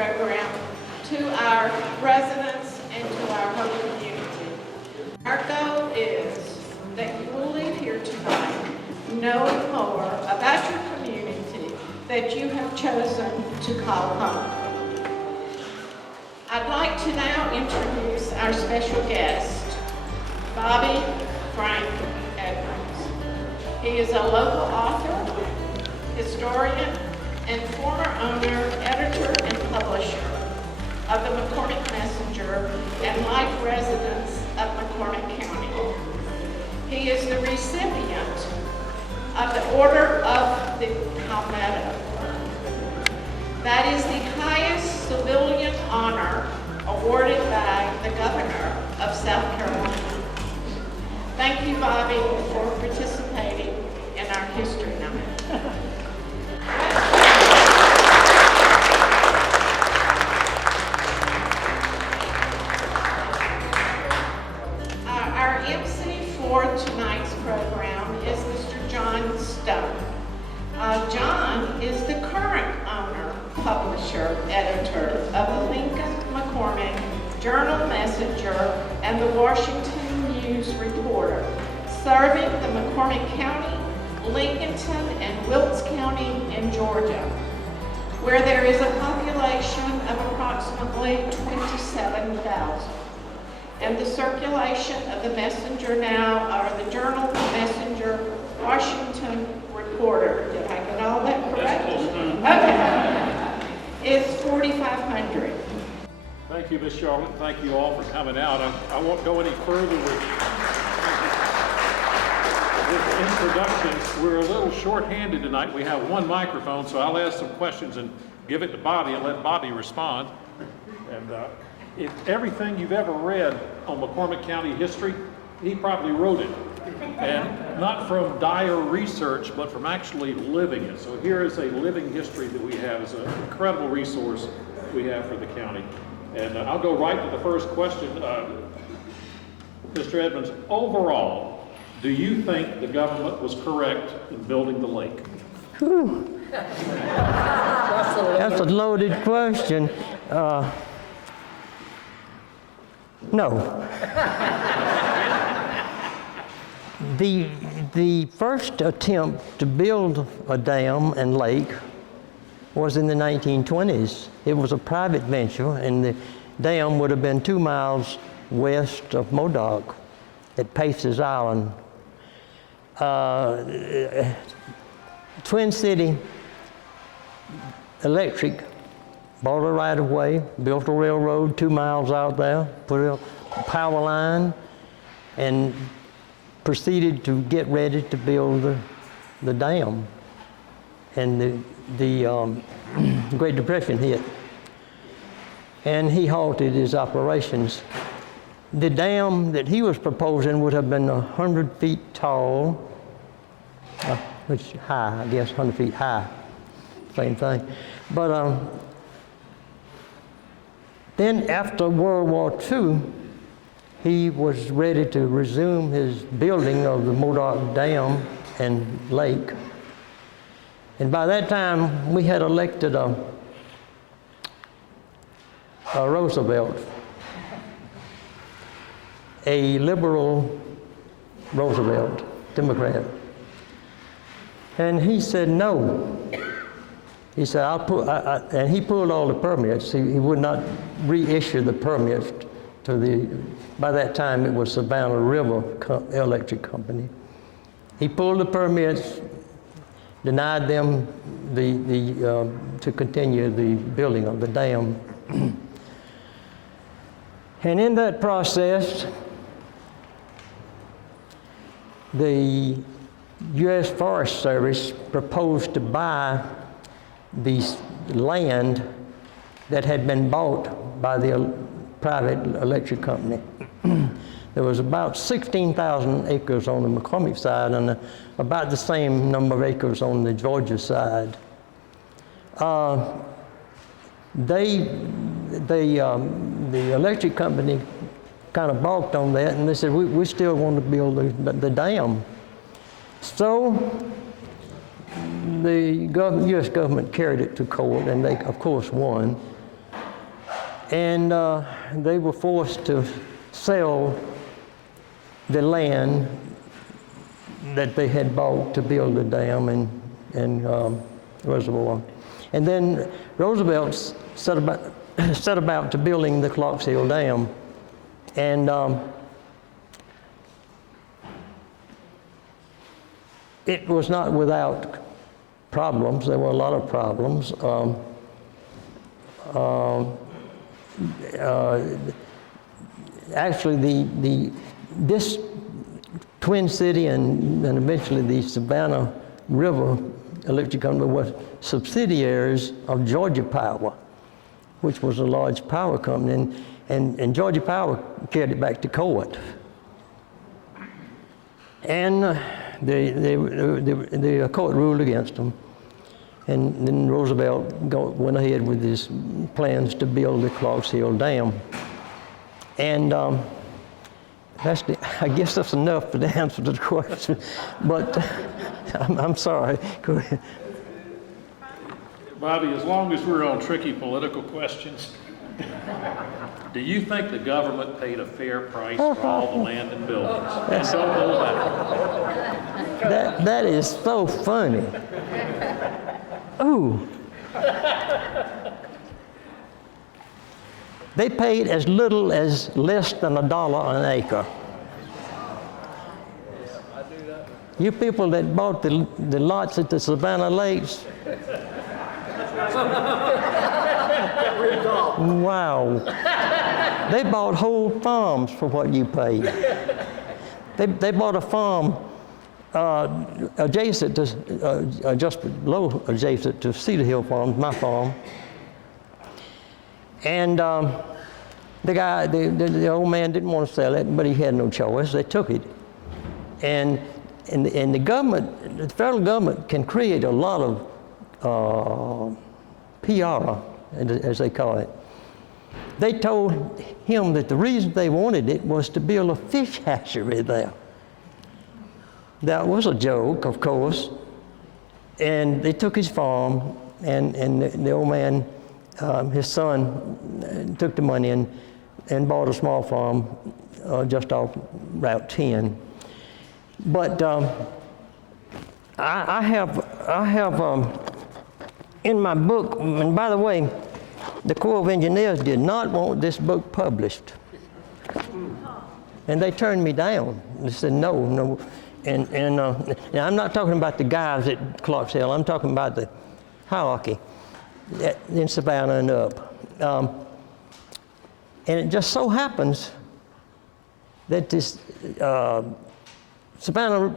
program to our residents and to our whole community. Our goal is that you will leave here tonight knowing more about your community that you have chosen to call home. I'd like to now introduce our special guest, Bobby Franc Edmonds. He is a local author, historian, and former owner, editor, and publisher of the McCormick Messenger and life residence of McCormick County. He is the recipient of the Order of the Palmetto. That is the highest civilian honor awarded by the Governor of South Carolina. Thank you, Bobby, for participating in our History Night. Our MC for tonight's program is Mr. John Stone. John is the current owner, publisher, editor of the Lincoln McCormick Journal Messenger and the Washington News Reporter, serving the McCormick County, Lincolnton, and Wilkes County in Georgia, where there is a population of approximately 27,000. And the circulation of the Messenger now are the Journal Messenger, Washington Reporter. Did I get all that correct? Okay. It's 4,500. Thank you, Ms. Charlotte. Thank you all for coming out. I won't go any further with introductions. We're a little short-handed tonight. We have one microphone, so I'll ask some questions and give it to Bobby and let Bobby respond. And if everything you've ever read on McCormick County history, he probably wrote it. And not from dire research, but from actually living it. So here is a living history that we have. It's an incredible resource we have for the county. And I'll go right to the first question. Mr. Edmonds, overall, do you think the government was correct in building the lake? Whew. That's a loaded question. No. The first attempt to build a dam and lake was in the 1920s. It was a private venture, and the dam would have been 2 miles west of Modoc at Pace's Island. Twin City Electric bought a right-of-way, built a railroad 2 miles out there, put a power line, and proceeded to get ready to build the dam. And the Great Depression hit, and he halted his operations. The dam that he was proposing would have been 100 feet tall, which is high, I guess, 100 feet high, same thing. But then after World War II, he was ready to resume his building of the Modoc Dam and lake. And by that time, we had elected a Roosevelt, a liberal Roosevelt, Democrat. And he said no. He said, and he pulled all the permits. He would not reissue the permits to by that time it was Savannah River Electric Company. He pulled the permits, denied them to continue the building of the dam. And in that process, the U.S. Forest Service proposed to buy the land that had been bought by the private electric company. There was about 16,000 acres on the McCormick side and about the same number of acres on the Georgia side. The electric company kind of balked on that, and they said, we still want to build the dam. So the U.S. government carried it to court, and they, of course, won. And they were forced to sell the land that they had bought to build the dam and reservoir. And then Roosevelt set about to building the Clarksville Dam. And it was not without problems. There were a lot of problems. Actually, this Twin City and eventually the Savannah River Electric Company were subsidiaries of Georgia Power, which was a large power company, and Georgia Power carried it back to court. And the court ruled against them. And then Roosevelt went ahead with his plans to build the Clarksville Dam. And I guess that's enough for the answer to the question, but I'm sorry. Go ahead. Bobby, as long as we're on tricky political questions, do you think the government paid a fair price for all the land and buildings? And don't hold back. That is so funny. Ooh. They paid as little as less than $1 an acre. You people that bought the lots at the Savannah Lakes, wow. They bought whole farms for what you paid. They bought a farm adjacent to, just below adjacent to Cedar Hill Farm, my farm. And the old man didn't want to sell it, but he had no choice. They took it. And the government, the federal government can create a lot of PR, as they call it. They told him that the reason they wanted it was to build a fish hatchery there. That was a joke, of course. And they took his farm, and the old man, his son, took the money and bought a small farm just off Route 10. But I have in my book, and by the way, the Corps of Engineers did not want this book published. And they turned me down. They said, no. And now I'm not talking about the guys at Clarksville. I'm talking about the hierarchy in Savannah and up. And it just so happens that this Savannah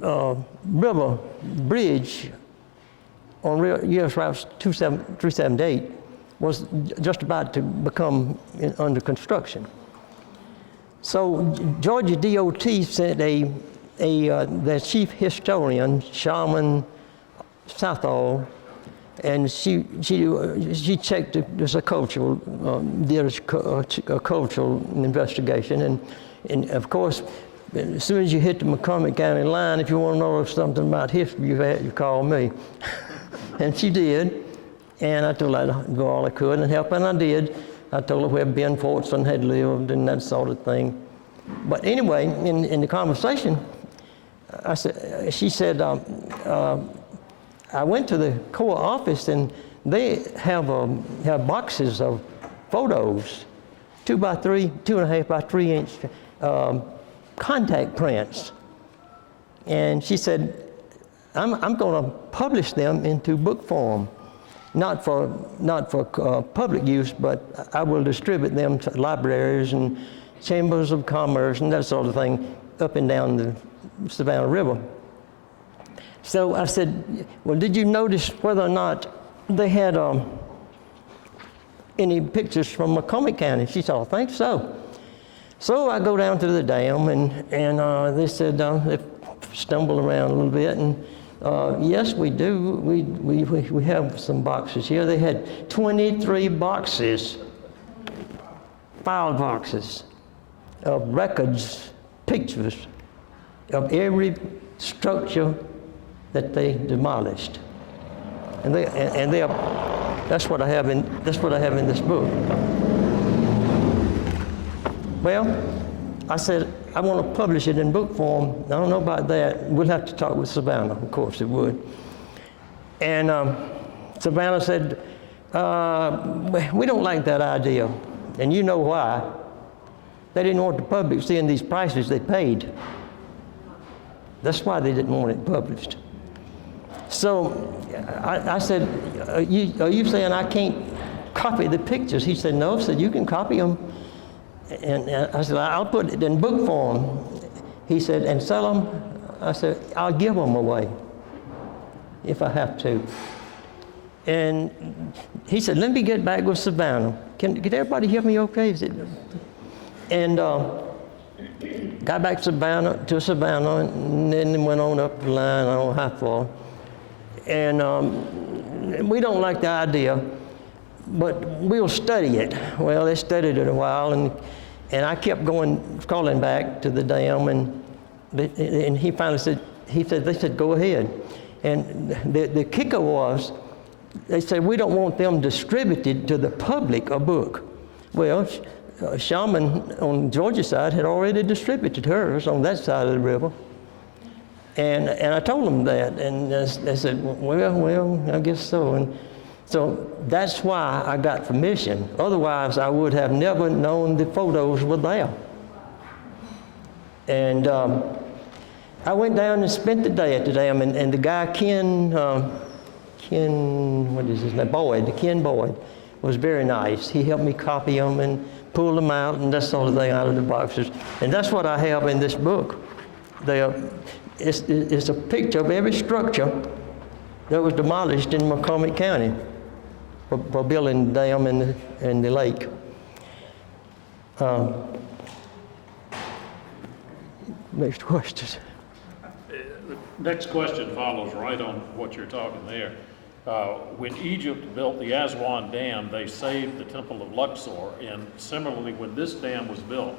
River Bridge on U.S. Route 378 was just about to become under construction. So Georgia DOT sent their chief historian, Sharman Southall, and she checked a cultural, did a cultural investigation, and of course, as soon as you hit the McCormick County line, if you want to know something about history, you call me. And she did, and I told her I'd go all I could and help, and I did. I told her where Ben Fortson had lived and that sort of thing. But anyway, in the conversation, she said, I went to the Corps office and they have boxes of photos, 2.5 by 3 inch contact prints. And she said, I'm going to publish them into book form, not for public use, but I will distribute them to libraries and chambers of commerce and that sort of thing up and down the Savannah River. So I said, well, did you notice whether or not they had any pictures from McCormick County? She said, I think so. So I go down to the dam, and they said, they stumbled around a little bit, and yes, we do. We have some boxes here. They had 23 boxes, file boxes, of records, pictures of every structure that they demolished. And they are That's what I have in this book. Well, I said, I want to publish it in book form. I don't know about that. We'll have to talk with Savannah, of course it would. And Savannah said, we don't like that idea. And you know why. They didn't want the public seeing these prices they paid. That's why they didn't want it published. So I said, are you saying I can't copy the pictures? He said, no. I said, you can copy them. And I said, I'll put it in book form. He said, and sell them? I said, I'll give them away if I have to. And he said, let me get back with Savannah. Can everybody hear me okay? And got back to Savannah, and then went on up the line, I don't know how far. And we don't like the idea, but we'll study it. Well, they studied it a while, and I kept calling back to the dam, and he finally said, they said, go ahead. And the kicker was, they said, we don't want them distributed to the public, a book. Well, Shaman on Georgia's side had already distributed hers on that side of the river. And I told them that, and they said, well, I guess so. And so that's why I got permission. Otherwise, I would have never known the photos were there. And I went down and spent the day at the dam, and the guy, Ken, what is his name? Ken Boyd, was very nice. He helped me copy them and pull them out and that sort of thing out of the boxes. And that's what I have in this book. It's a picture of every structure that was demolished in McCormick County for building the dam and the lake. Next question. Next question follows right on what you're talking there. When Egypt built the Aswan Dam, they saved the Temple of Luxor, and similarly, when this dam was built,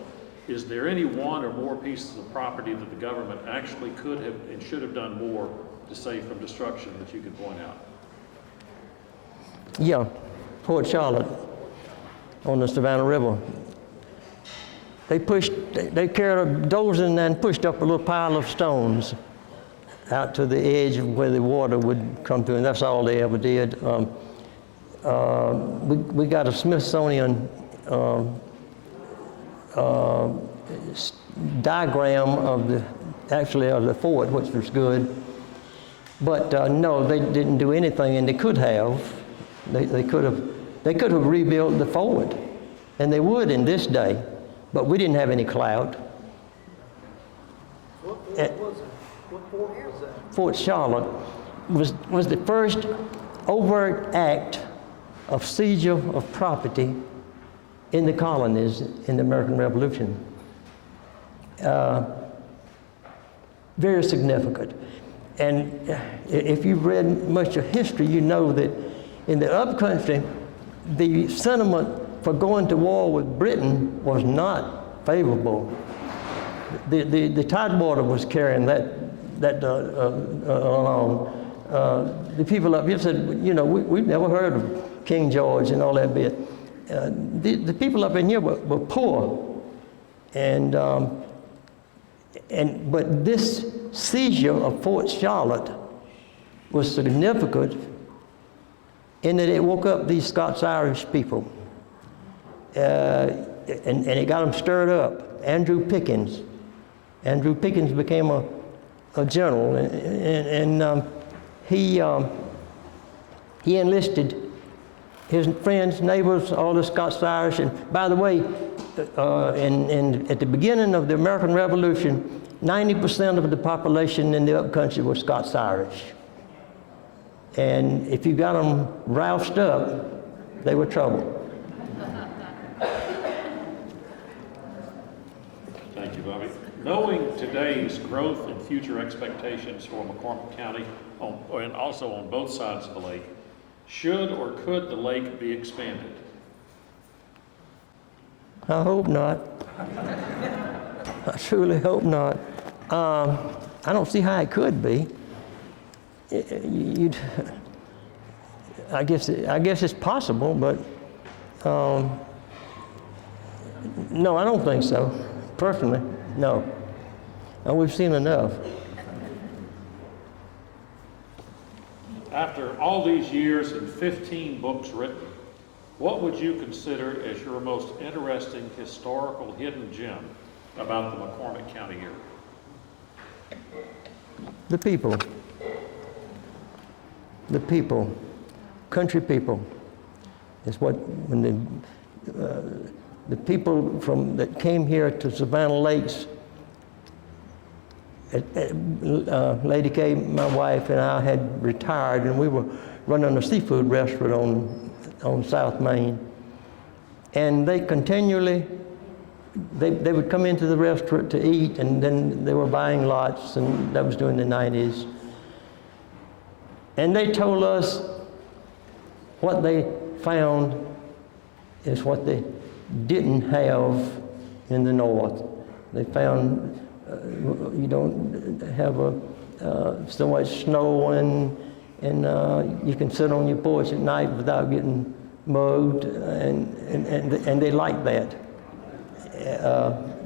is there any one or more pieces of property that the government actually could have and should have done more to save from destruction that you could point out? Yeah, Port Charlotte on the Savannah River. They carried a dozer in there and pushed up a little pile of stones out to the edge of where the water would come through, and that's all they ever did. We got a Smithsonian diagram of the fort, which was good. But no, they didn't do anything, and they could have. They could have rebuilt the fort, and they would in this day, but we didn't have any clout. What fort was that? Fort Charlotte was the first overt act of seizure of property in the colonies in the American Revolution. Very significant. And if you've read much of history, you know that in the upcountry, the sentiment for going to war with Britain was not favorable. The Tidewater was carrying that along. The people up here said, you know, we've never heard of King George and all that bit. The people up in here were poor, but this seizure of Fort Charlotte was significant in that it woke up these Scots-Irish people, and it got them stirred up. Andrew Pickens became a general, and he enlisted his friends, neighbors, all the Scots-Irish. And by the way, at the beginning of the American Revolution, 90% of the population in the upcountry was Scots-Irish. And if you got them roused up, they were trouble. Thank you, Bobby. Knowing today's growth and future expectations for McCormick County, and also on both sides of the lake, should or could the lake be expanded? I hope not. I truly hope not. I don't see how it could be. I guess it's possible, but no, I don't think so. Personally, no. We've seen enough. After all these years and 15 books written, what would you consider as your most interesting historical hidden gem about the McCormick County area? The people. The people. Country people. Is what, when the people that came here to Savannah Lakes, Lady Kay, my wife, and I had retired, and we were running a seafood restaurant on South Main. And they continually, they would come into the restaurant to eat, and then they were buying lots, and that was during the 90s. And they told us what they found is what they didn't have in the North. They found you don't have so much snow, and you can sit on your porch at night without getting mugged, and they like that.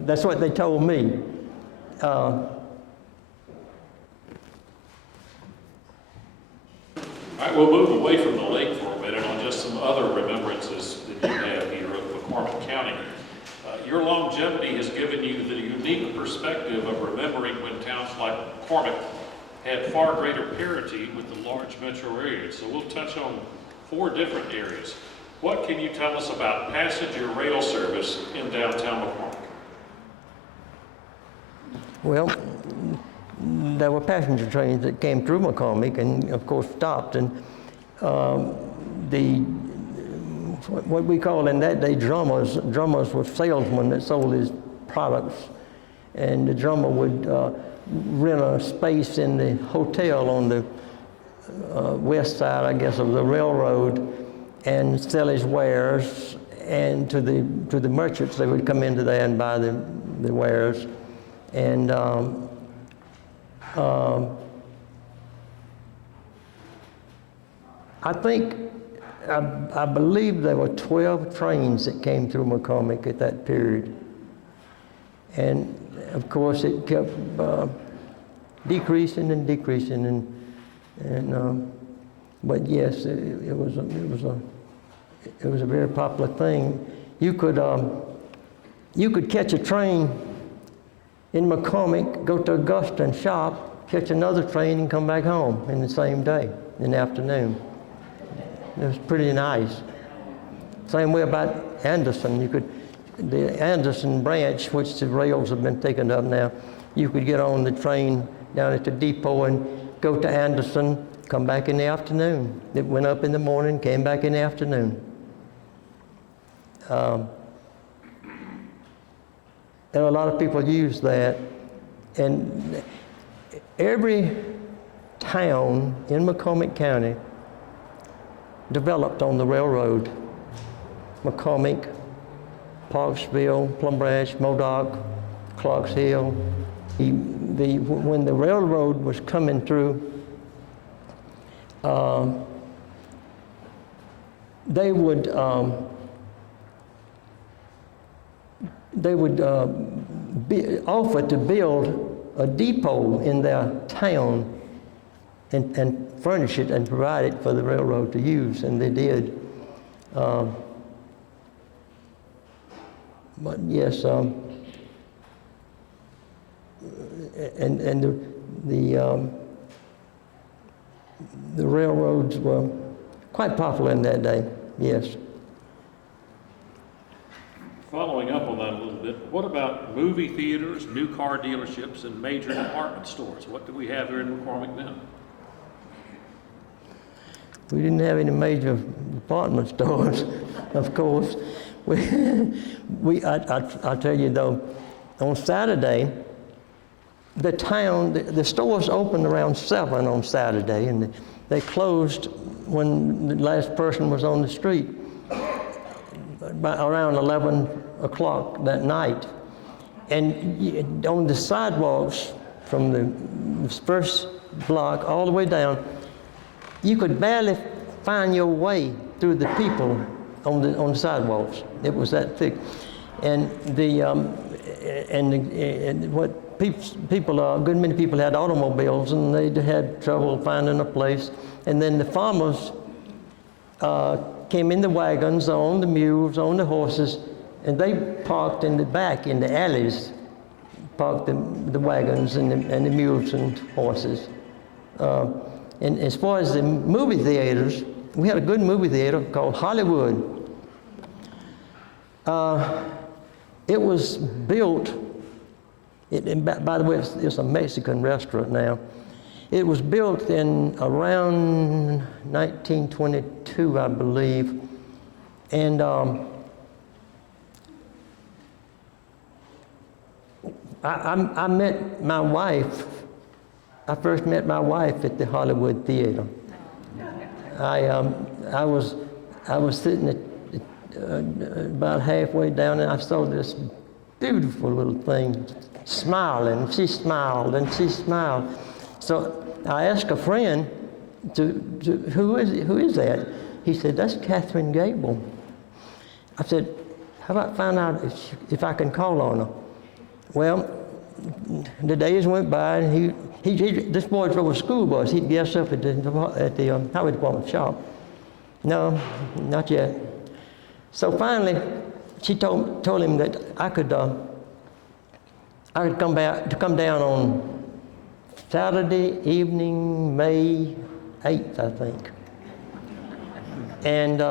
That's what they told me. All right, we'll move away from the lake for a minute on just some other remembrances that you have here of McCormick County. Your longevity has given you the unique perspective of remembering when towns like McCormick had far greater parity with the large metro areas. So we'll touch on 4 different areas. What can you tell us about passenger rail service in downtown McCormick? Well, there were passenger trains that came through McCormick and, of course, stopped. And what we call in that day drummers were salesmen that sold his products. And the drummer would rent a space in the hotel on the west side, I guess, of the railroad, and sell his wares. And to the merchants, they would come into there and buy the wares. And I believe there were 12 trains that came through McCormick at that period. And of course it kept decreasing and decreasing, but yes, it was a very popular thing. You could catch a train in McCormick, go to Augusta and shop, catch another train and come back home in the same day, in the afternoon. It was pretty nice. Same way about Anderson. The Anderson branch, which the rails have been taken up now, you could get on the train down at the depot and go to Anderson, come back in the afternoon. It went up in the morning, came back in the afternoon. And a lot of people use that. And every town in McCormick County developed on the railroad. McCormick, Parksville, Plum Branch, Modoc, Clarks Hill. When the railroad was coming through, they would offer to build a depot in their town and furnish it and provide it for the railroad to use, and they did. But yes, the railroads were quite popular in that day, yes. Following up on that a little bit, what about movie theaters, new car dealerships, and major department stores? What do we have here in McCormick then? We didn't have any major department stores, of course. I'll tell you though, on Saturday, the stores opened around 7 on Saturday, and they closed when the last person was on the street, by around 11 o'clock that night. And on the sidewalks from the first block all the way down, you could barely find your way through the people on the sidewalks. It was that thick, and what people, a good many people had automobiles, and they had trouble finding a place. And then the farmers came in the wagons, on the mules, on the horses, and they parked in the back in the alleys, parked the wagons and the mules and horses. And as far as the movie theaters, we had a good movie theater called Hollywood. It was built, and by the way, it's a Mexican restaurant now. It was built in around 1922, I believe. And I met my wife. I first met my wife at the Hollywood Theater. I was sitting at about halfway down, and I saw this beautiful little thing smiling. She smiled and she smiled. So I asked a friend, who is that? He said, that's Catherine Gable. I said, how about find out if I can call on her? Well, the days went by, and this boy drove a school bus. He'd guess up at the highway department shop. No, not yet. So finally, she told him that I could come down on Saturday evening, May 8th, I think. And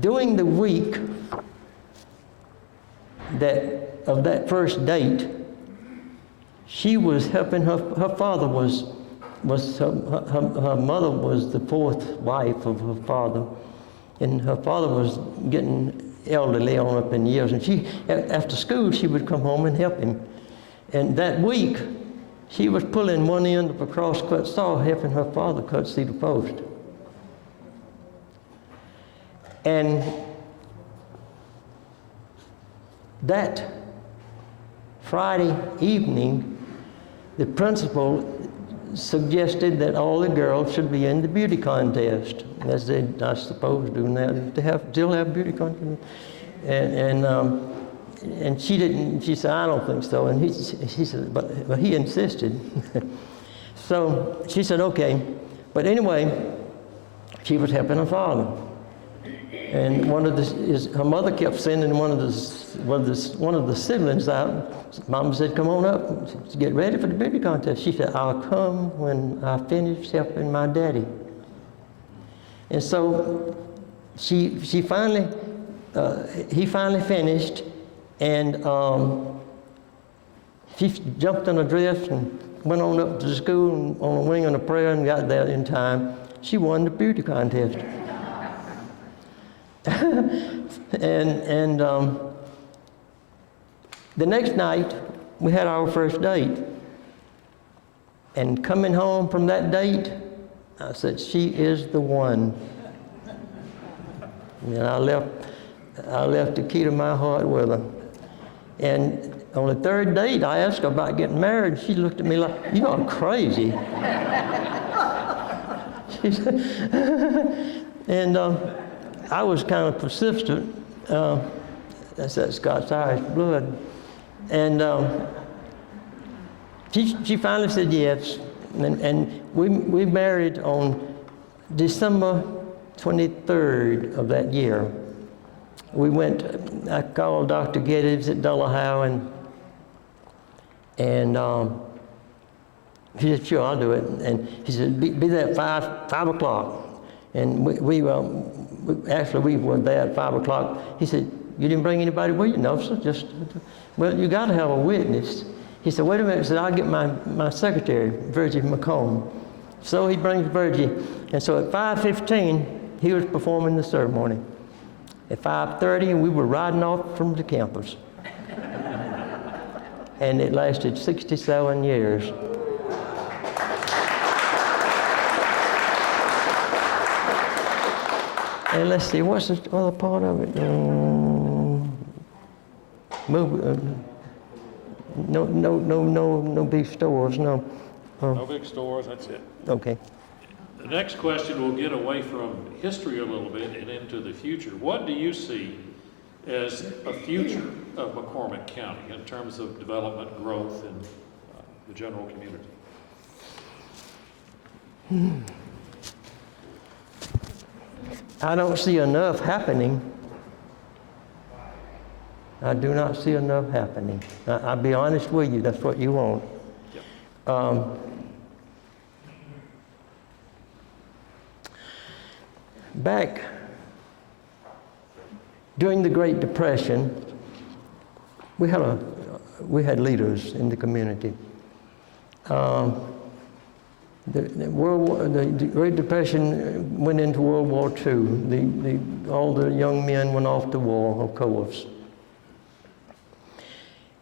during the week of that first date, she was helping her father her mother was the fourth wife of her father, and her father was getting elderly on up in years, and after school she would come home and help him. And that week she was pulling one end of a cross-cut saw, helping her father cut cedar post. And that Friday evening, the principal suggested that all the girls should be in the beauty contest, as they, I suppose, do now. They still have beauty contest. And she didn't. She said, I don't think so. And he said, but he insisted. So she said, okay. But anyway, she was helping her father. And her mother kept sending one of the siblings out. Mama said, come on up, get ready for the beauty contest. She said, I'll come when I finish helping my daddy. And so he finally finished, and she jumped in a dress and went on up to the school on a wing and a prayer and got there in time. She won the beauty contest. and the next night, we had our first date. And coming home from that date, I said, she is the one. And I left the key to my heart with her. And on the third date, I asked her about getting married. She looked at me like, you are crazy. She said, and I was kind of persistent. That's that Scots-Irish blood. And she finally said yes. And we married on December 23rd of that year. We went, I called Dr. Geddes at Dullahoe, and he said, sure, I'll do it. And he said, be there at 5 o'clock. And we were there at 5 o'clock. He said, you didn't bring anybody with you? No, sir, well, you got to have a witness. He said, wait a minute. He said, I'll get my secretary, Virgie McCormick. So he brings Virgie. And so at 5:15, he was performing the ceremony. At 5:30, we were riding off from the campus. And it lasted 67 years. And let's see, what's the other part of it? No big stores, no. No big stores, that's it. Okay. The next question will get away from history a little bit and into the future. What do you see as a future of McCormick County in terms of development, growth, and the general community? I don't see enough happening. I do not see enough happening. I'll be honest with you, that's what you want. Back during the Great Depression, we had leaders in the community. The Great Depression went into World War II. All the young men went off to war, of course.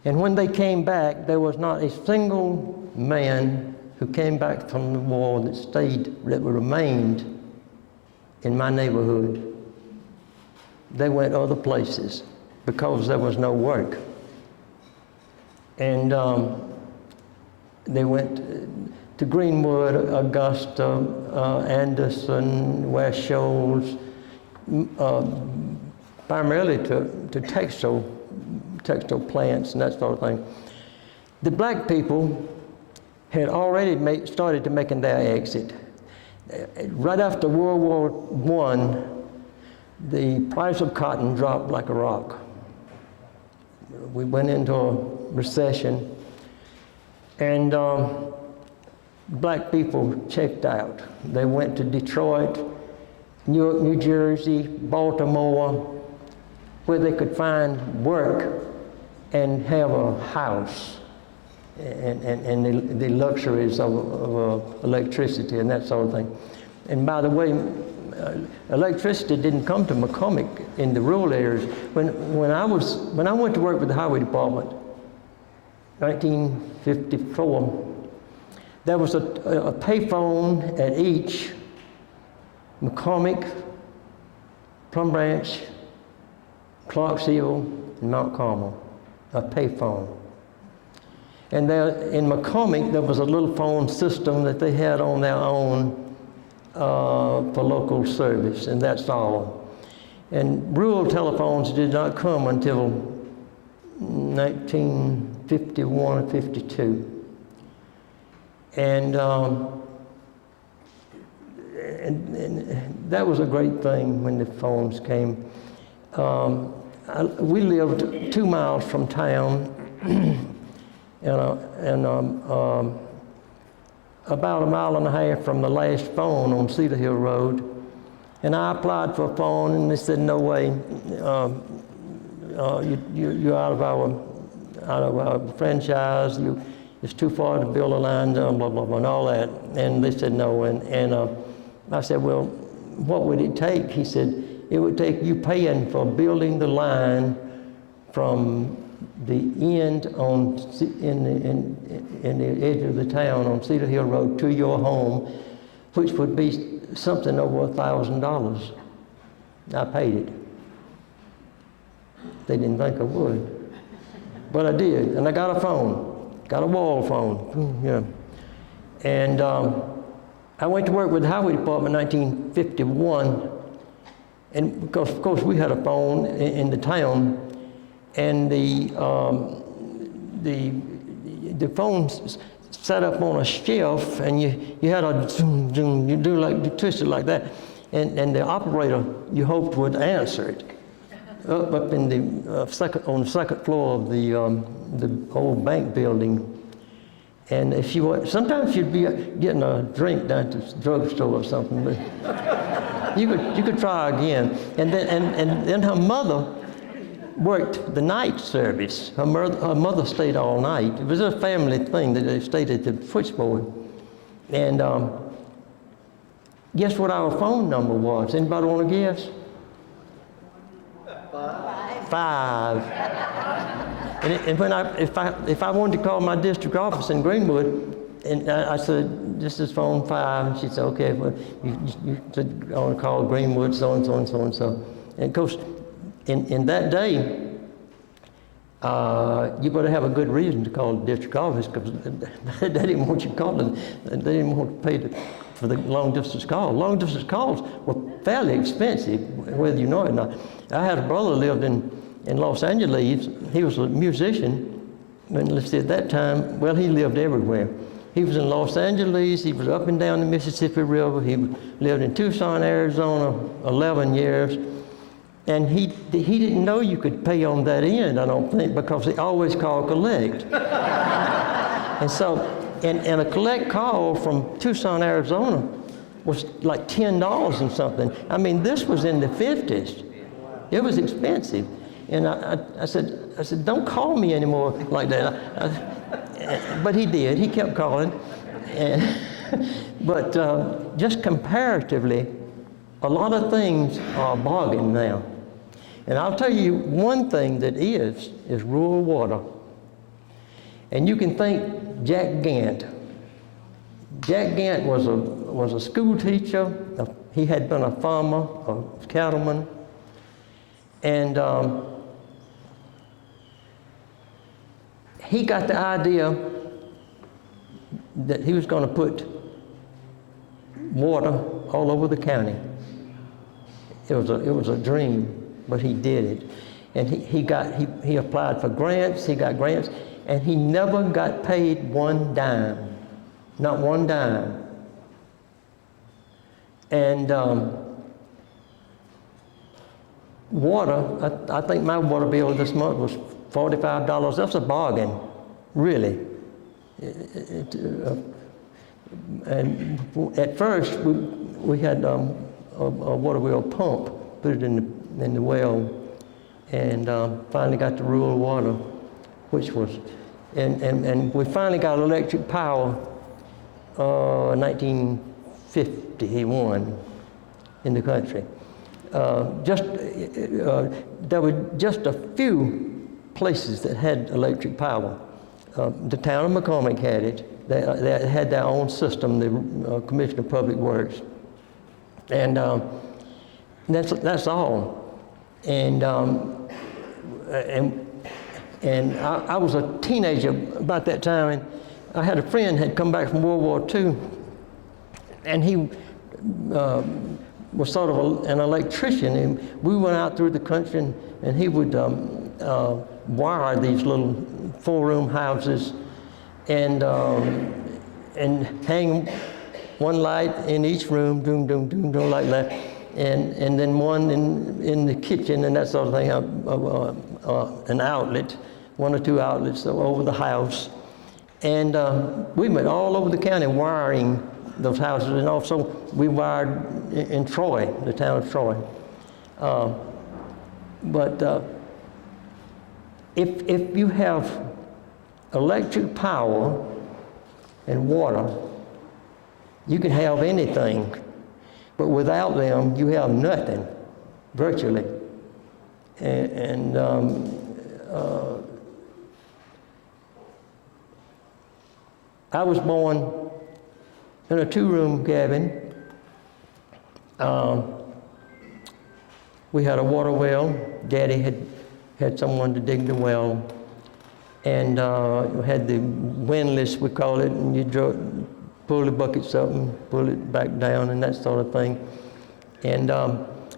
And when they came back, there was not a single man who came back from the war that remained in my neighborhood. They went other places because there was no work. And they went to Greenwood, Augusta, Anderson, West Shoals, primarily to textile plants and that sort of thing. The black people had already started to making their exit. Right after World War I, the price of cotton dropped like a rock. We went into a recession, and black people checked out. They went to Detroit, Newark, New Jersey, Baltimore, where they could find work and have a house and the luxuries of electricity and that sort of thing. And by the way, electricity didn't come to McCormick in the rural areas. When I went to work with the highway department, 1954, there was a payphone at each McCormick, Plum Branch, Clarksville, and Mount Carmel, a payphone. And there in McCormick, there was a little phone system that they had on their own for local service, and that's all. And rural telephones did not come until 1951 or 52. And that was a great thing when the phones came. We lived 2 miles from town, and about 1.5 miles from the last phone on Cedar Hill Road. And I applied for a phone, and they said, "No way, you're out of our franchise. It's too far to build a line, blah blah blah, and all that." And they said no, and I said, "Well, what would it take?" He said, "It would take you paying for building the line from the end in the edge of the town on Cedar Hill Road to your home, which would be something over $1,000. I paid it. They didn't think I would, but I did, and I got a phone, got a wall phone, yeah. And I went to work with the highway department in 1951, and because of course we had a phone in the town, and the phone's set up on a shelf, and you had a zoom, zoom, you twist it like that, and the operator you hoped would answer it up in the on the second floor of the old bank building. And if sometimes you'd be getting a drink down at the drugstore or something, but you could try again. And then her mother worked the night service. Her mother stayed all night. It was a family thing that they stayed at the switchboard. And guess what our phone number was? Anybody want to guess? 5. And when if I wanted to call my district office in Greenwood, and I said, "This is phone 5," and she said, "Okay, well, you said I want to call Greenwood, so and so and so and so." And of course, in that day, You better have a good reason to call the district office, because they didn't want you calling. They didn't want to pay for the long distance call. Long distance calls were fairly expensive, whether you know it or not. I had a brother lived in Los Angeles. He was a musician. And let's see, at that time, well, he lived everywhere. He was in Los Angeles. He was up and down the Mississippi River. He lived in Tucson, Arizona, 11 years. And he didn't know you could pay on that end, I don't think, because he always called collect. And so, and a collect call from Tucson, Arizona was like $10 and something. I mean, this was in the 50s. It was expensive. And I said, don't call me anymore like that. But he did. He kept calling. But just comparatively, a lot of things are a bargain now. And I'll tell you one thing that is rural water. And you can thank Jack Gant. Jack Gant was a school teacher. He had been a farmer, a cattleman. And he got the idea that he was going to put water all over the county. It was a dream, but he did it. And he applied for grants, he got grants, and he never got paid one dime, not one dime. And water, I think my water bill this month was $45. That's a bargain, really. And at first, we had a water well pump, put it in the well, and finally got the rural water, which was, and we finally got electric power in 1951 in the country. There were just a few places that had electric power. The town of McCormick had it. They had their own system, the Commission of Public Works. And that's all. And I was a teenager about that time, and I had a friend had come back from World War II, and he was sort of an electrician, and we went out through the country, and he would wire these little 4-room houses and hang one light in each room, doom, doom, doom, doom, like that, and then one in the kitchen and that sort of thing, an outlet, 1 or 2 outlets over the house. And we went all over the county wiring those houses, and also we wired in Troy, the town of Troy. But if you have electric power and water, you can have anything, but without them, you have nothing, virtually. And I was born in a 2-room cabin. We had a water well. Daddy had someone to dig the well. And we had the windlass, we call it, and you pull the buckets up and pull it back down and that sort of thing. And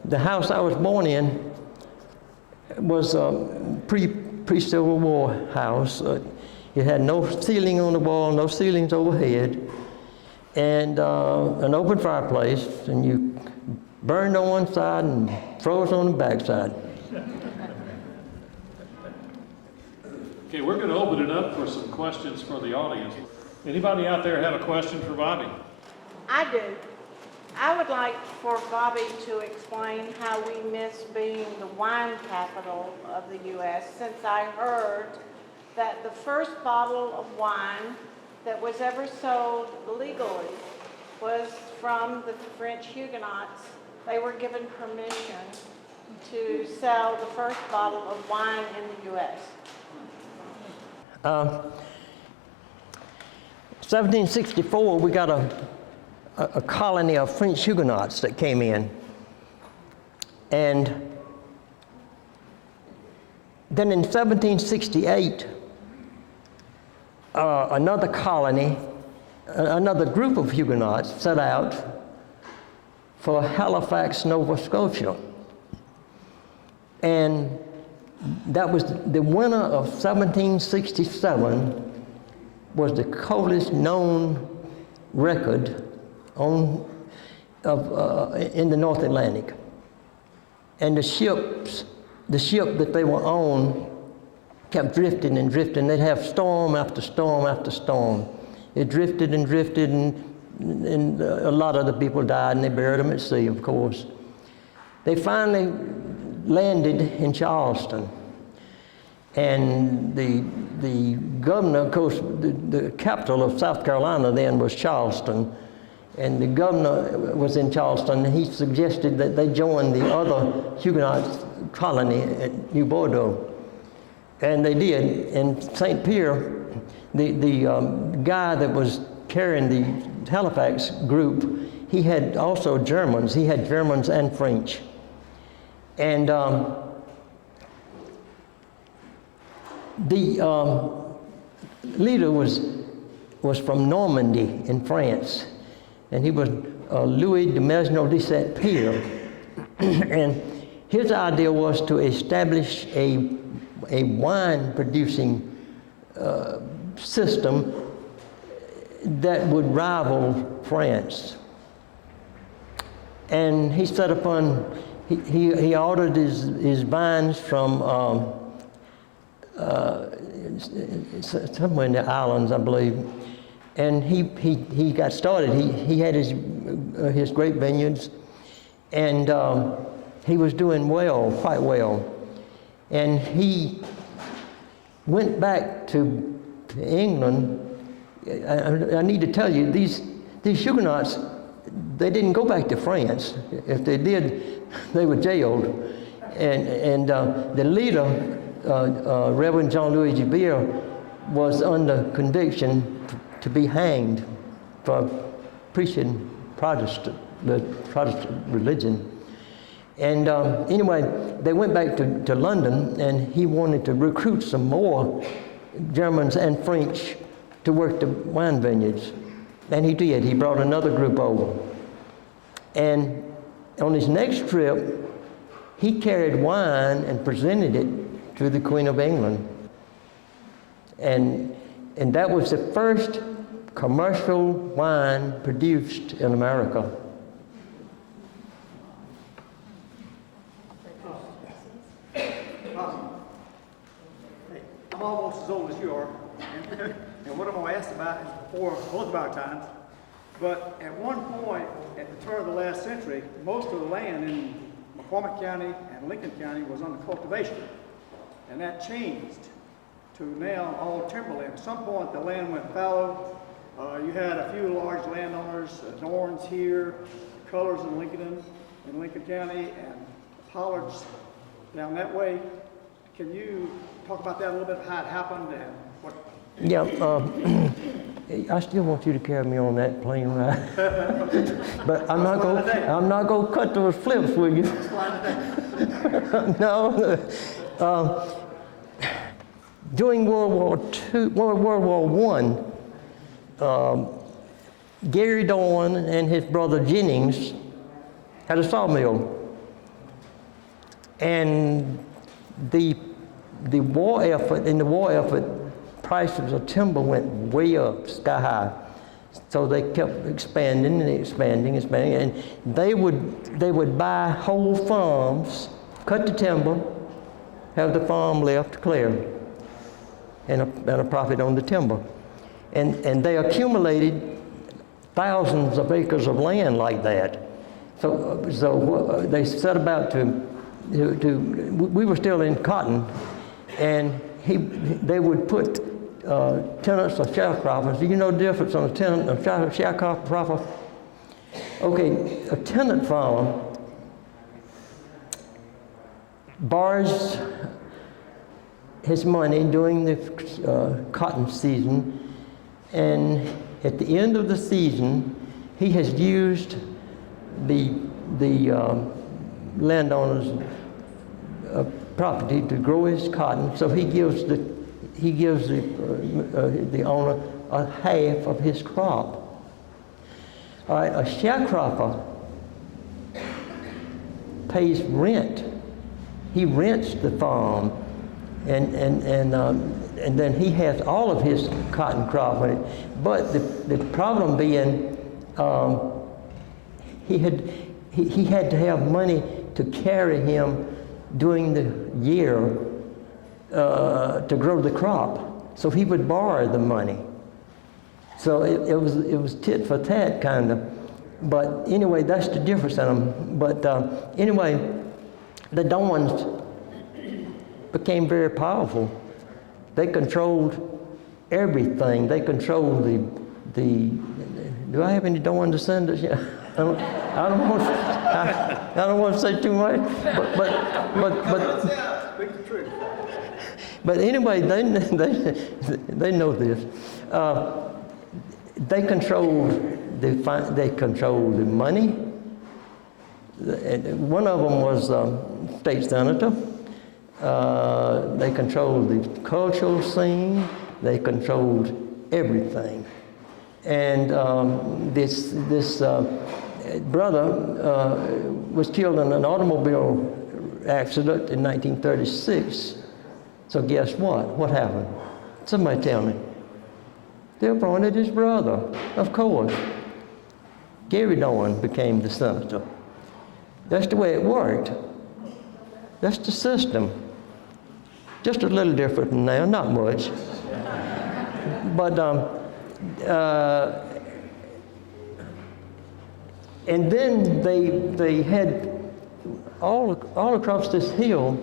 the house I was born in was a pre-Civil War house. It had no ceiling on the wall, no ceilings overhead, and an open fireplace, and you burned on one side and froze on the back side. Okay, we're going to open it up for some questions for the audience. Anybody out there have a question for Bobby? I do. I would like for Bobby to explain how we miss being the wine capital of the U.S., since I heard that the first bottle of wine that was ever sold legally was from the French Huguenots. They were given permission to sell the first bottle of wine in the U.S. 1764, we got a colony of French Huguenots that came in. And Then in 1768, another colony, another group of Huguenots set out for Halifax, Nova Scotia. And that was the winter of 1767 was the coldest known record in the North Atlantic. And the ship that they were on kept drifting and drifting. They'd have storm after storm after storm. It drifted and drifted, and a lot of the people died, and they buried them at sea, of course. They finally landed in Charleston. And the governor, of course, the capital of South Carolina then was Charleston. And the governor was in Charleston, and he suggested that they join the other Huguenot colony at New Bordeaux. And they did. And St. Pierre, the guy that was carrying the Halifax group, he had also Germans. He had Germans and French. And the leader was from Normandy in France, and he was Louis de Mesnil de St. Pierre. And his idea was to establish a wine producing system that would rival France. And he set upon, he ordered his vines from somewhere in the islands, I believe. And he got started. He had his grape vineyards, and he was doing well, quite well. And he went back to England. I need to tell you, these Huguenots, they didn't go back to France. If they did, they were jailed. And the leader, Reverend Jean-Louis Gibert, was under conviction to be hanged for preaching the Protestant religion. And anyway, they went back to London, and he wanted to recruit some more Germans and French to work the wine vineyards. And he did. He brought another group over. And on his next trip, he carried wine and presented it to the Queen of England. And that was the first commercial wine produced in America. I'm almost as old as you are, and what I'm going to ask about is before both of our times. But at one point, at the turn of the last century, most of the land in McCormick County and Lincoln County was under cultivation, and that changed to now all timberland. At some point, the land went fallow. You had a few large landowners, Dorns here, Colors in Lincoln County, and Pollards down that way. Can you talk about that a little bit, how it happened and what? Yeah, I still want you to carry me on that plane ride, but I'm not going to cut those flips with you. No. During World War I, Gary Dorn and his brother Jennings had a sawmill, and the war effort, prices of timber went way up, sky high. So they kept expanding and expanding, and they would buy whole farms, cut the timber, have the farm left clear, and a profit on the timber. And they accumulated thousands of acres of land like that. So they set about we were still in cotton, and they would put tenants of sharecroppers. Do you know the difference on a tenant of sharecropper? Okay, a tenant farm borrows his money during the cotton season, and at the end of the season, he has used the landowner's property to grow his cotton, so he gives the owner a half of his crop. All right, a sharecropper pays rent. He rents the farm, and then he has all of his cotton crop on it. But the problem being, he had to have money to carry him during the year to grow the crop. So he would borrow the money. So it was tit for tat kind of. But anyway, that's the difference in them. But anyway, the Dorns became very powerful. They controlled everything. They controlled the. Do I have any Dorn descendants? Yeah. I don't want to say too much, but Speak the truth. but anyway, they know this. They controlled the money. One of them was state senator. They controlled the cultural scene. They controlled everything. And this brother was killed in an automobile accident in 1936. So guess what? What happened? Somebody tell me. They appointed his brother, of course. Gary Dorn became the senator. That's the way it worked. That's the system. Just a little different than now, not much. But and then they had all across this hill.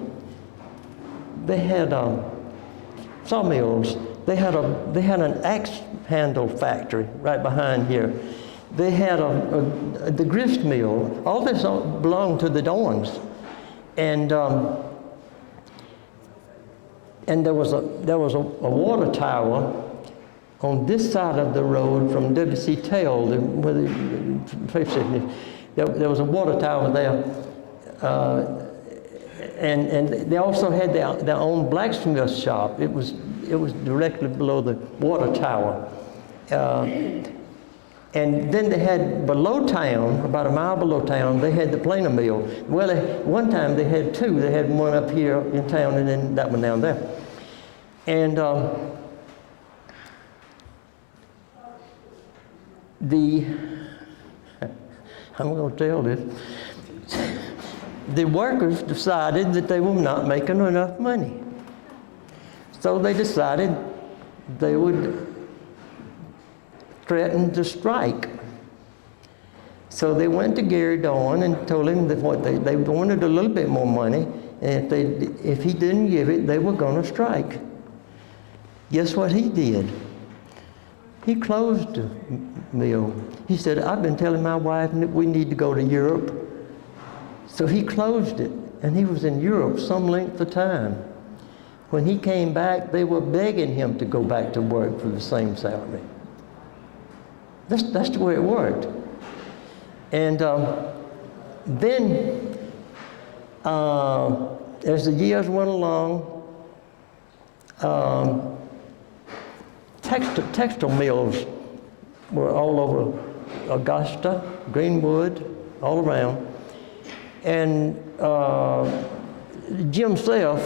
They had sawmills. They had an axe handle factory right behind here. They had the grist mill. All this belonged to the Dorns, and there was a water tower on this side of the road from W.C. Tail, where the train station is. There was a water tower there, and they also had their own blacksmith shop. It was directly below the water tower. And then they had below town, about a mile below town, they had the planer mill. Well, one time they had two. They had one up here in town and then that one down there. And I'm going to tell this. The workers decided that they were not making enough money. So they decided they would threaten to strike. So they went to Gary Dorn and told him that they wanted a little bit more money, and if he didn't give it, they were going to strike. Guess what he did? He closed the mill. He said, I've been telling my wife that we need to go to Europe. So he closed it, and he was in Europe some length of time. When he came back, they were begging him to go back to work for the same salary. That's the way it worked. And then, as the years went along, textile mills were all over Augusta, Greenwood, all around. And Jim Self,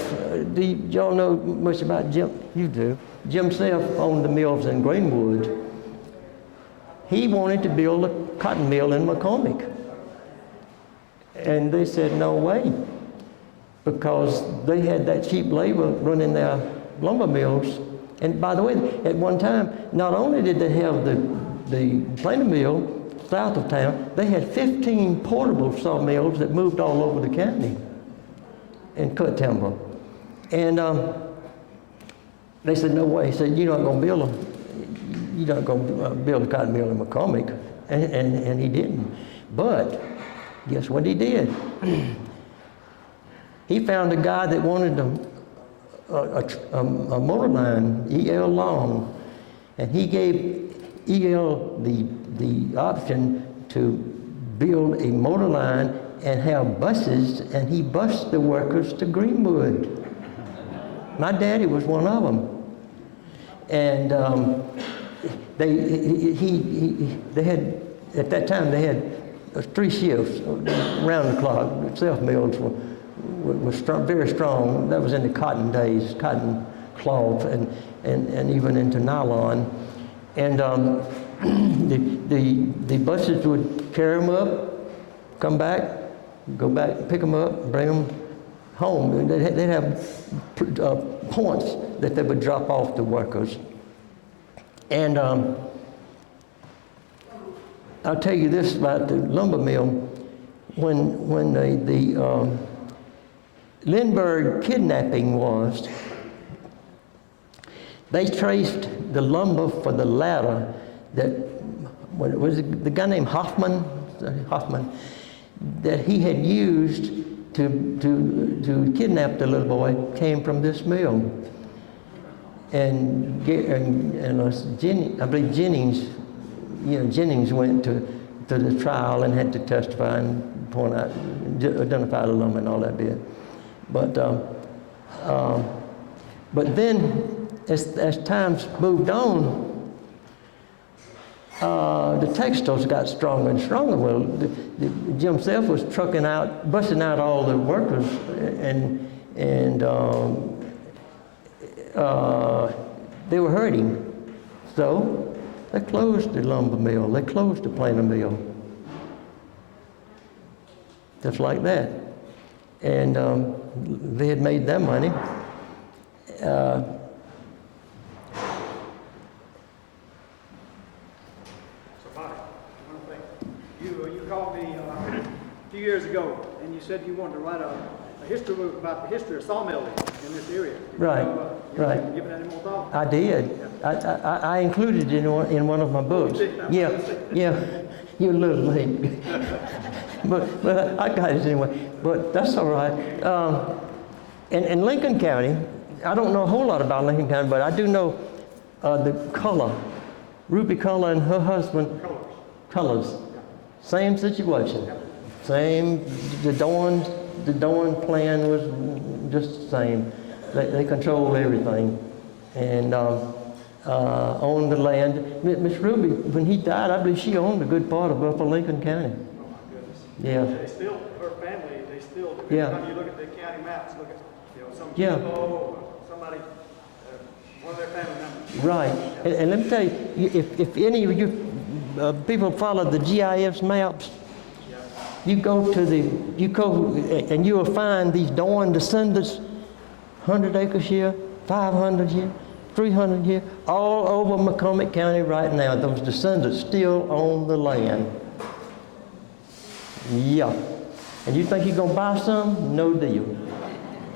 do y'all know much about Jim? You do. Jim Self owned the mills in Greenwood. He wanted to build a cotton mill in McCormick. And they said, no way, because they had that cheap labor running their lumber mills. And by the way, at one time, not only did they have the planer mill south of town, they had 15 portable sawmills that moved all over the county and cut timber. And they said, no way. He said, you're not going to build a cotton mill in McCormick. And he didn't. But guess what he did? He found a guy that wanted a motor line, E.L. Long, and he gave E.L. the option to build a motor line and have buses, and he bused the workers to Greenwood. My daddy was one of them. And they had, at that time, they had 3 shifts round the clock. Self-mills were strong, very strong. That was in the cotton days, cotton cloth, and even into nylon. And the buses would carry them up, come back, go back, pick them up, bring them home. They'd have points that they would drop off the workers. And I'll tell you this about the lumber mill. When the Lindbergh kidnapping was, they traced the lumber for the ladder that, what was it, the guy named Hoffman, that he had used to kidnap the little boy, came from this mill. And I believe Jennings went to the trial and had to testify and point out, identify the lumber and all that bit. But then, as times moved on, the textiles got stronger and stronger. Well, Jim Self was busting out all the workers, and they were hurting. So they closed the lumber mill. They closed the planer mill. Just like that. And they had made their money. You called me a few years ago, and you said you wanted to write a history book about the history of sawmilling in this area. Right, right. Given that any more thought? I did. I included it in one of my books. Yeah, you're a little late. but I got it anyway. But that's all right. In Lincoln County, I don't know a whole lot about Lincoln County, but I do know the Culler, Ruby Culler and her husband, Cullers. Same situation. Same, the Dorn plan was just the same. They controlled everything and owned the land. Miss Ruby, when he died, I believe she owned a good part of Upper Lincoln County. Oh my goodness. Yeah. They still, her family, they still, Yeah. every time you look at the county maps, look at, some Yeah. people, somebody, one of their family members. Right. And let me tell you, if any of you people follow the GIS maps, you go and you will find these Dorn descendants, 100 acres here, 500 here, 300 here, all over McCormick County right now. Those descendants still own the land. Yeah. And you think you're going to buy some? No deal.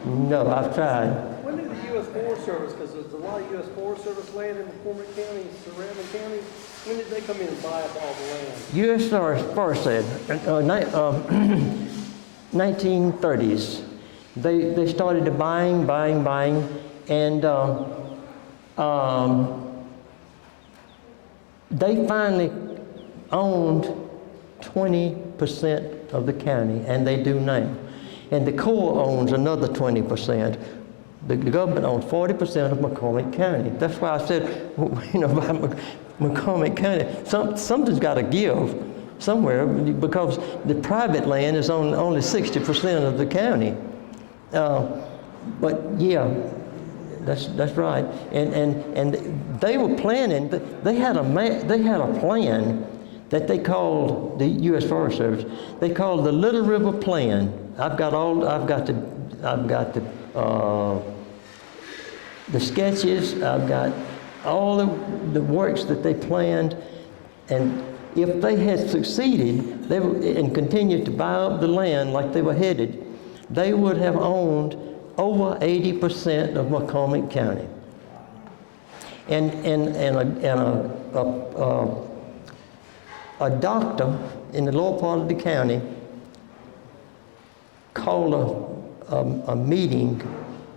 No, I've tried. When did the U.S. Forest Service, because there's a lot of U.S. Forest Service land in McCormick County, surrounding counties, when did they come in and buy up all the land? U.S. Forest said, 1930s. They started buying, and they finally owned 20% of the county, and they do now. And the Corps owns another 20%. The government owns 40% of McCormick County. That's why I said, about McCormick County, something's got to give somewhere, because the private land is on only 60% of the county. But yeah, that's right. And they were planning. They had a plan that they called the U.S. Forest Service. They called the Little River Plan. I've got the sketches. I've got all the works that they planned, and if they had succeeded and continued to buy up the land like they were headed, they would have owned over 80% of McCormick County. And a doctor in the lower part of the county called a meeting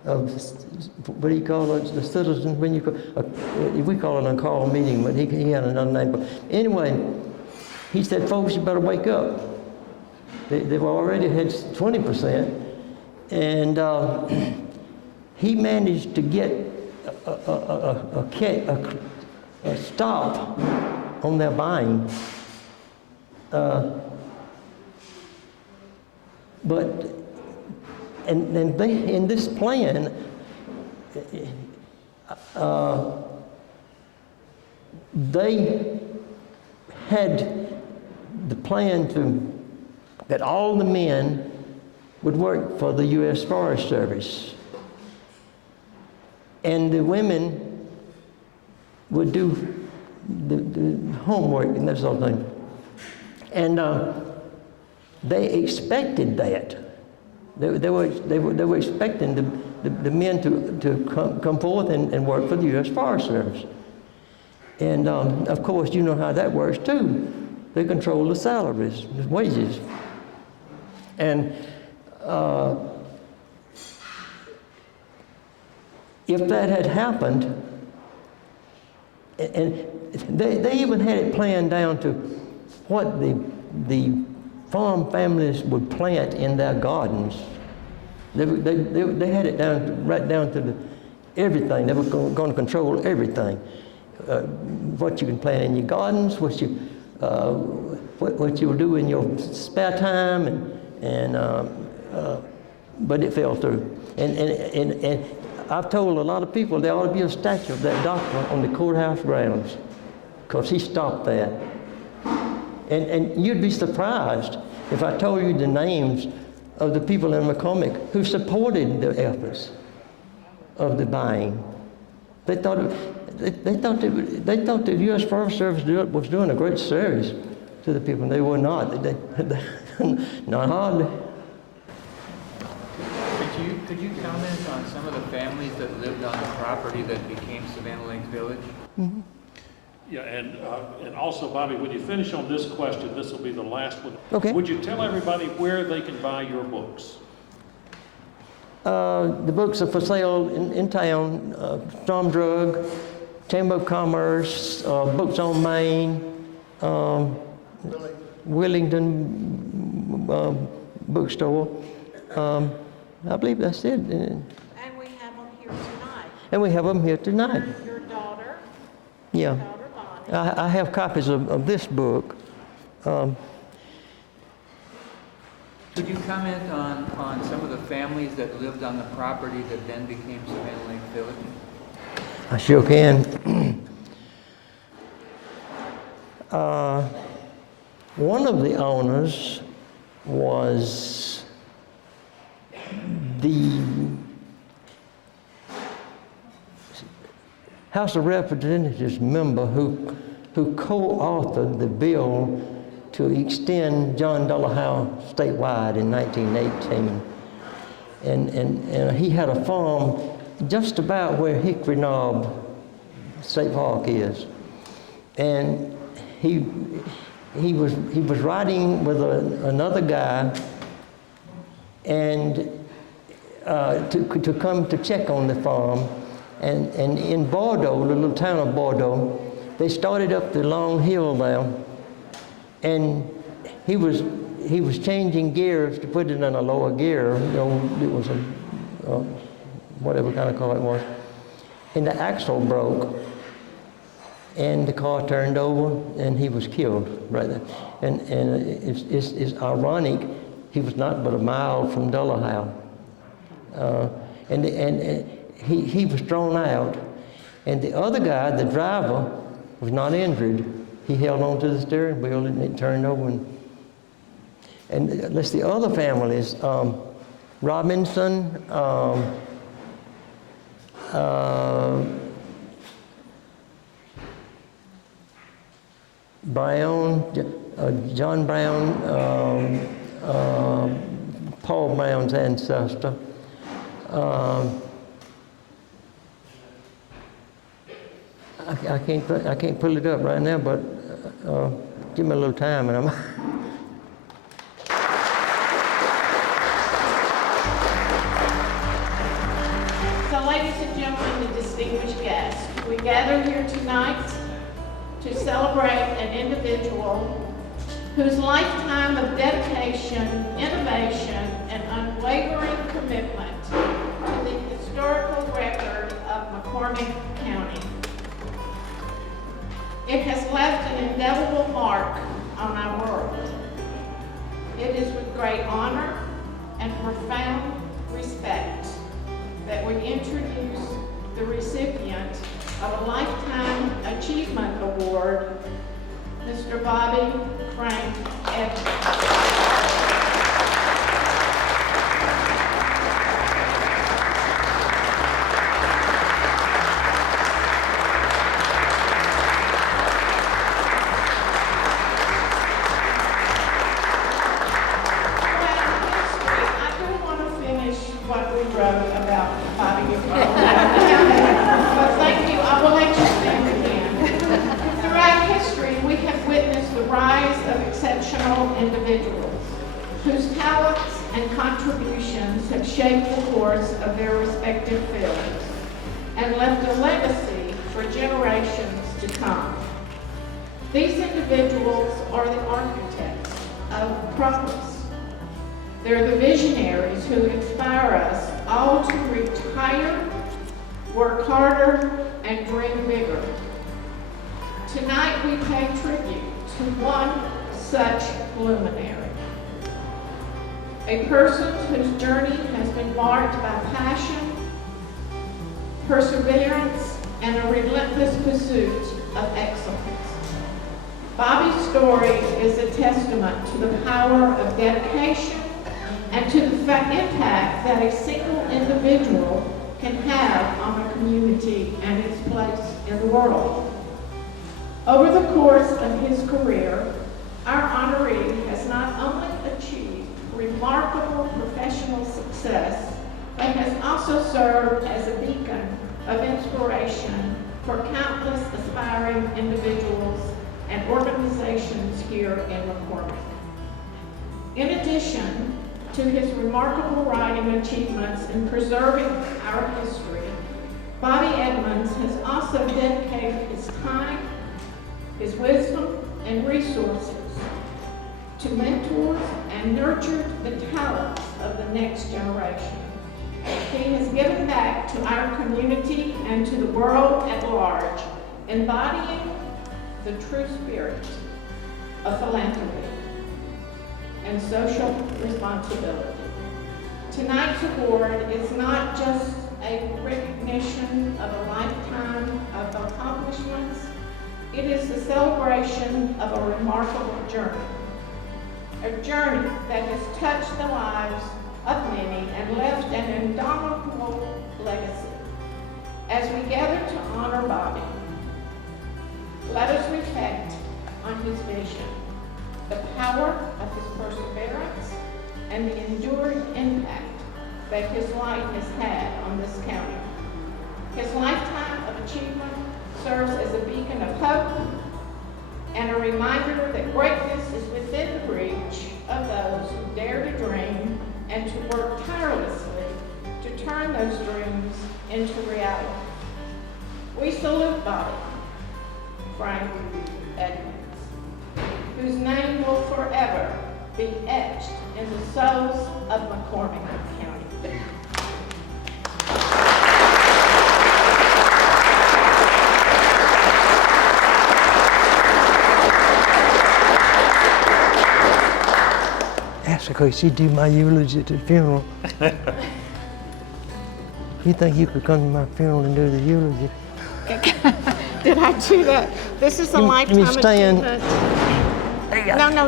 of, what do you call it, the citizens, we call it a call meeting, but he had another name. But anyway, he said, folks, you better wake up. They've already had 20%, and he managed to get a stop on their buying. But in this plan, they had the plan that all the men would work for the U.S. Forest Service, and the women would do the homework and that sort of thing. And they expected that. They were expecting the men to come forth and work for the U.S. Forest Service. And of course, you know how that works too. They control the salaries, the wages. And if that had happened, and they even had it planned down to what the farm families would plant in their gardens. They had it right down to everything. They were going to control everything. What you can plant in your gardens, what you'll do in your spare time, but it fell through. And I've told a lot of people there ought to be a statue of that doctor on the courthouse grounds, because he stopped that. And you'd be surprised if I told you the names of the people in McCormick who supported the efforts of the buying. They thought the U.S. Forest Service was doing a great service to the people. They were not. Not hardly. Could you comment on some of the families that lived on the property that became Savannah Lakes Village? Mm-hmm. Yeah, and also, Bobby, when you finish on this question, this will be the last one. Okay. Would you tell everybody where they can buy your books? The books are for sale in town. Storm Drug, Chamber of Commerce, Books on Main, Wellington Bookstore. I believe that's it. And we have them here tonight. And we have them here tonight. Your daughter, Yeah. daughter Bonnie. I have copies of this book. Could you comment on some of the families that lived on the property that then became Savannah Lakes Village? I sure can. One of the owners was the House of Representatives member who co-authored the bill to extend John Dollahau statewide in 1918. And he had a farm just about where Hickory Knob State Park is. And he was riding with another guy and to come to check on the farm. And in Bordeaux, the little town of Bordeaux, they started up the long hill there, and he was changing gears to put it in a lower gear. You know, it was a whatever kind of car it was, and the axle broke, and the car turned over, and he was killed right there. And it's ironic, he was not but a mile from Dollahau, and he was thrown out, and the other guy, the driver, was not injured. He held on to the steering wheel and it turned over. And let's see, other families, Robinson, Brown, John Brown, Paul Brown's ancestor. I can't pull it up right now, but give me a little time, and I'm. So, ladies and gentlemen, the distinguished guests, we gather here tonight to celebrate an individual whose lifetime of dedication, innovation, and unwavering commitment to the historical record of McCormick County. It has left an indelible mark on our world. It is with great honor and profound respect that we introduce the recipient of a Lifetime Achievement Award, Mr. Bobby Franc Edmonds. Individuals whose talents and contributions have shaped the course of their respective fields and left a legacy for generations to come. These individuals are the architects of progress. They're the visionaries who inspire us all to reach higher, work harder, and dream bigger. Tonight we pay tribute to one such luminary, a person whose journey has been marked by passion, perseverance, and a relentless pursuit of excellence. Bobby's story is a testament to the power of dedication and to the impact that a single individual can have on a community and its place in the world. Over the course of his career, our honoree has not only achieved remarkable professional success, but has also served as a beacon of inspiration for countless aspiring individuals and organizations here in McCormick. In addition to his remarkable writing achievements in preserving our history, Bobby Edmonds has also dedicated his time, his wisdom, and resources to mentors and nurture the talents of the next generation. He has given back to our community and to the world at large, embodying the true spirit of philanthropy and social responsibility. Tonight's award is not just a recognition of a lifetime of accomplishments, it is the celebration of a remarkable journey. A journey that has touched the lives of many and left an indomitable legacy. As we gather to honor Bobby, let us reflect on his vision, the power of his perseverance, and the enduring impact that his life has had on this county. His lifetime of achievement serves as a beacon of hope and a reminder that greatness is within the reach of those who dare to dream and to work tirelessly to turn those dreams into reality. We salute Bobby Franc Edmonds, whose name will forever be etched in the souls of McCormick County. Ask her could she do my eulogy at the funeral. You think you could come to my funeral and do the eulogy? Did I do that? This is a lifetime stand. achievement. No,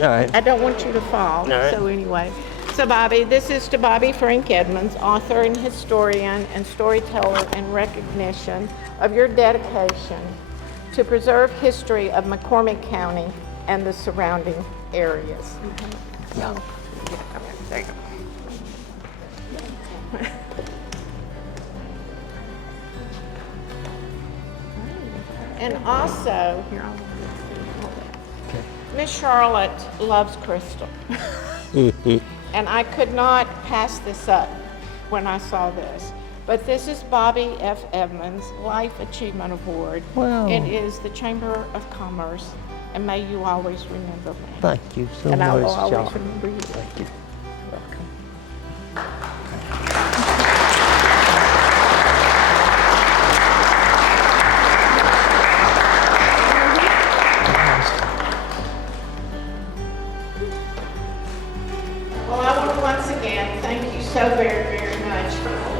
All right. I don't want you to fall. right. So anyway, so Bobby, this is to Bobby Franc Edmonds, author and historian and storyteller, in recognition of your dedication to preserve history of McCormick County and the surrounding areas. Yeah. There you go. And also, here, I'll Miss Charlotte loves crystal. And I could not pass this up when I saw this. But this is Bobby F. Edmonds Life Achievement Award. Wow. It is the Chamber of Commerce and may you always remember me. Thank you so And I will much, always John. remember you. Thank you. Welcome. Well, I want to once again thank you so very, very much for